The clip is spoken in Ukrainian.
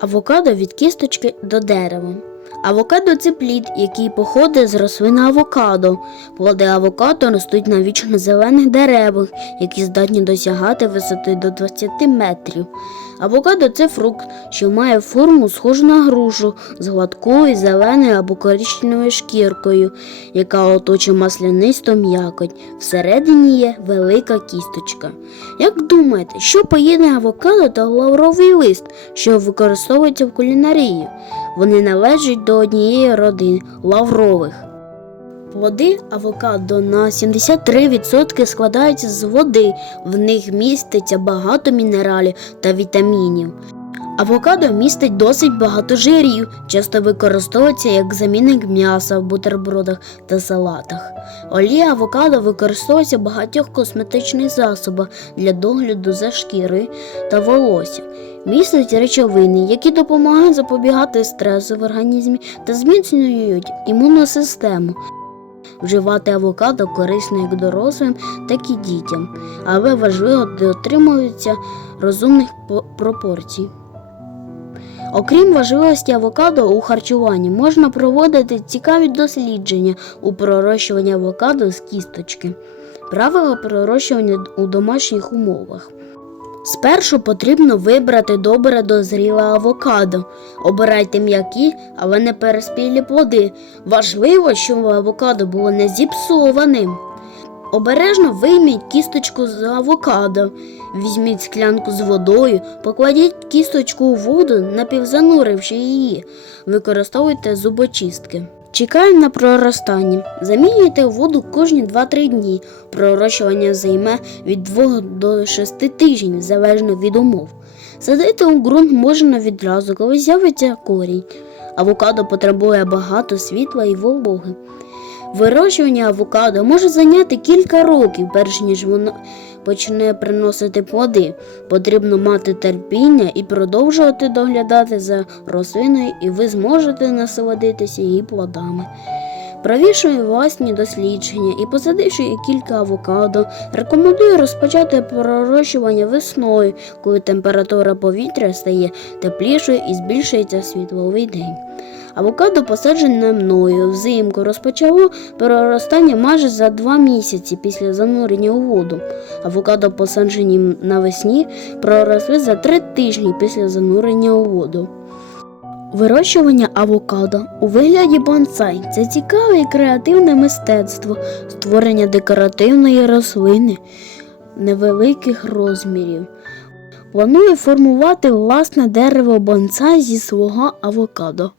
Авокадо від кісточки до дерева. Авокадо це плід, який походить з рослини авокадо. Плоди авокадо ростуть на вічно зелених деревах, які здатні досягати висоти до 20 метрів. Авокадо це фрукт, що має форму схожу на грушу з гладкою зеленою або коричневою шкіркою, яка оточує маслянисту м'якоть. Всередині є велика кісточка. Як думаєте, що поєднує авокадо та лавровий лист, що використовується в кулінарії? Вони належать до однієї родини лаврових. Плоди авокадо на 73% складаються з води, в них міститься багато мінералів та вітамінів. Авокадо містить досить багато жирів, часто використовується як замінник м'яса в бутербродах та салатах. Олія авокадо використовується в багатьох косметичних засобах для догляду за шкірою та волосся. Містить речовини, які допомагають запобігати стресу в організмі та зміцнюють імунну систему. Вживати авокадо корисно як дорослим, так і дітям, але важливо дотримуватися розумних пропорцій. Окрім важливості авокадо у харчуванні, можна проводити цікаві дослідження у пророщуванні авокадо з кісточки. Правила пророщування у домашніх умовах. Спершу потрібно вибрати добре дозріле авокадо. Обирайте м'які, але не переспілі плоди. Важливо, щоб авокадо було не зіпсованим. Обережно вийміть кісточку з авокадо. Візьміть склянку з водою, покладіть кісточку у воду, напівзануривши її. Використовуйте зубочистки. Чекаємо на проростання. Замінюйте воду кожні 2-3 дні. Пророщування займе від 2 до 6 тижнів, залежно від умов. Садити у ґрунт можна відразу, коли з'явиться корінь. Авокадо потребує багато світла і вологи. Вирощування авокадо може зайняти кілька років, перш ніж воно почне приносити плоди. Потрібно мати терпіння і продовжувати доглядати за рослиною, і ви зможете насолодитися її плодами. Провівши власні дослідження і посадивши кілька авокадо, рекомендую розпочати пророщування весною, коли температура повітря стає теплішою і збільшується світловий день. Авокадо посаджене мною взимку розпочало проростання майже за два місяці після занурення у воду. Авокадо, посаджені навесні, проросли за три тижні після занурення у воду. Вирощування авокадо у вигляді бонсай це цікаве і креативне мистецтво створення декоративної рослини невеликих розмірів. Планую формувати власне дерево бонсай зі свого авокадо.